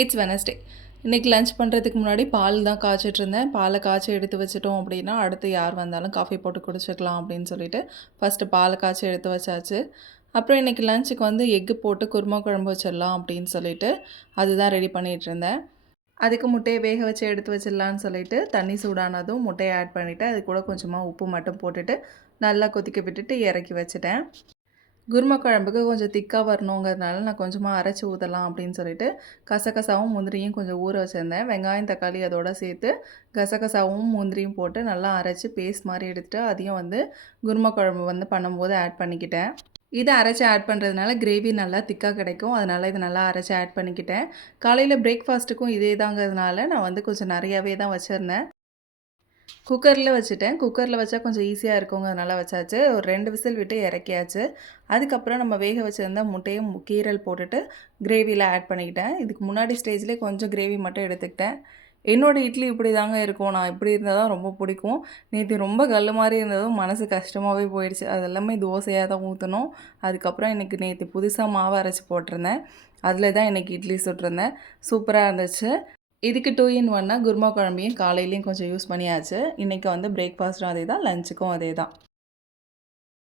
It's Wednesday. இன்றைக்கி lunch பண்ணுறதுக்கு முன்னாடி பால் தான் காய்ச்சிட்ருந்தேன். பாலை காய்ச்சி எடுத்து வச்சுட்டோம் அப்படின்னா, அடுத்து யார் வந்தாலும் காஃபி போட்டு குடிச்சிக்கலாம் அப்படின்னு சொல்லிட்டு, ஃபஸ்ட்டு பாலை காய்ச்சி எடுத்து வச்சாச்சு. அப்புறம் இன்றைக்கி லஞ்சுக்கு வந்து எக்கு போட்டு குருமா குழம்பு வச்சிடலாம் அப்படின்னு சொல்லிட்டு, அதுதான் ரெடி பண்ணிகிட்ருந்தேன். அதுக்கு முட்டையை வேக வச்சு எடுத்து வச்சிடலான்னு சொல்லிட்டு, தண்ணி சூடானதும் முட்டையை ஆட் பண்ணிவிட்டு, அது கூட கொஞ்சமாக உப்பு மட்டும் போட்டுட்டு, நல்லா கொதிக்க விட்டுட்டு இறக்கி வச்சுட்டேன். குருமா குழம்புக்கு கொஞ்சம் திக்காக வரணுங்கிறதுனால நான் கொஞ்சமாக அரைச்சி ஊற்றலாம் அப்படின்னு சொல்லிட்டு கசகசாவும் முந்திரியும் கொஞ்சம் ஊற வச்சுருந்தேன். வெங்காயம் தக்காளி அதோடு சேர்த்து கசகசாவும் முந்திரியும் போட்டு நல்லா அரைச்சி பேஸ்ட் மாதிரி எடுத்துகிட்டு அதையும் வந்து குருமா குழம்பு வந்து பண்ணும்போது ஆட் பண்ணிக்கிட்டேன். இதை அரைச்சி ஆட் பண்ணுறதுனால கிரேவி நல்லா திக்காக கிடைக்கும். அதனால் இதை நல்லா அரைச்சி ஆட் பண்ணிக்கிட்டேன். காலையில் பிரேக்ஃபாஸ்ட்டுக்கும் இதே தாங்கிறதுனால நான் வந்து கொஞ்சம் நிறையாவே தான் வச்சுருந்தேன். குக்கரில் வச்சுட்டேன். குக்கரில் வச்சா கொஞ்சம் ஈஸியாக இருக்குங்கிறதுனால வச்சாச்சு. ஒரு 2 விசில் விட்டு இறக்கியாச்சு. அதுக்கப்புறம் நம்ம வேக வச்சுருந்த முட்டையும் கீரல் போட்டுட்டு கிரேவியில் ஆட் பண்ணிக்கிட்டேன். இதுக்கு முன்னாடி ஸ்டேஜ்லேயே கொஞ்சம் கிரேவி மட்டும் எடுத்துக்கிட்டேன். என்னோடய இட்லி இப்படி தாங்க இருக்கும். நான் இப்படி இருந்தால் தான் ரொம்ப பிடிக்கும். நேற்று ரொம்ப கல் மாதிரி இருந்ததும் மனசு கஷ்டமாகவே போயிடுச்சு. அது எல்லாமே தோசையாக தான் ஊற்றணும். அதுக்கப்புறம் எனக்கு நேற்று புதுசாக மாவு அரைச்சி போட்டிருந்தேன். அதில் தான் இன்றைக்கி இட்லி சுட்டிருந்தேன். சூப்பராக இருந்துச்சு. இதுக்கு 2 இன் 1 குருமா குழம்பையும் காலையிலையும் கொஞ்சம் யூஸ் பண்ணியாச்சு. இன்றைக்கி வந்து பிரேக்ஃபாஸ்ட்டும் அதே தான், லஞ்சுக்கும் அதே தான்.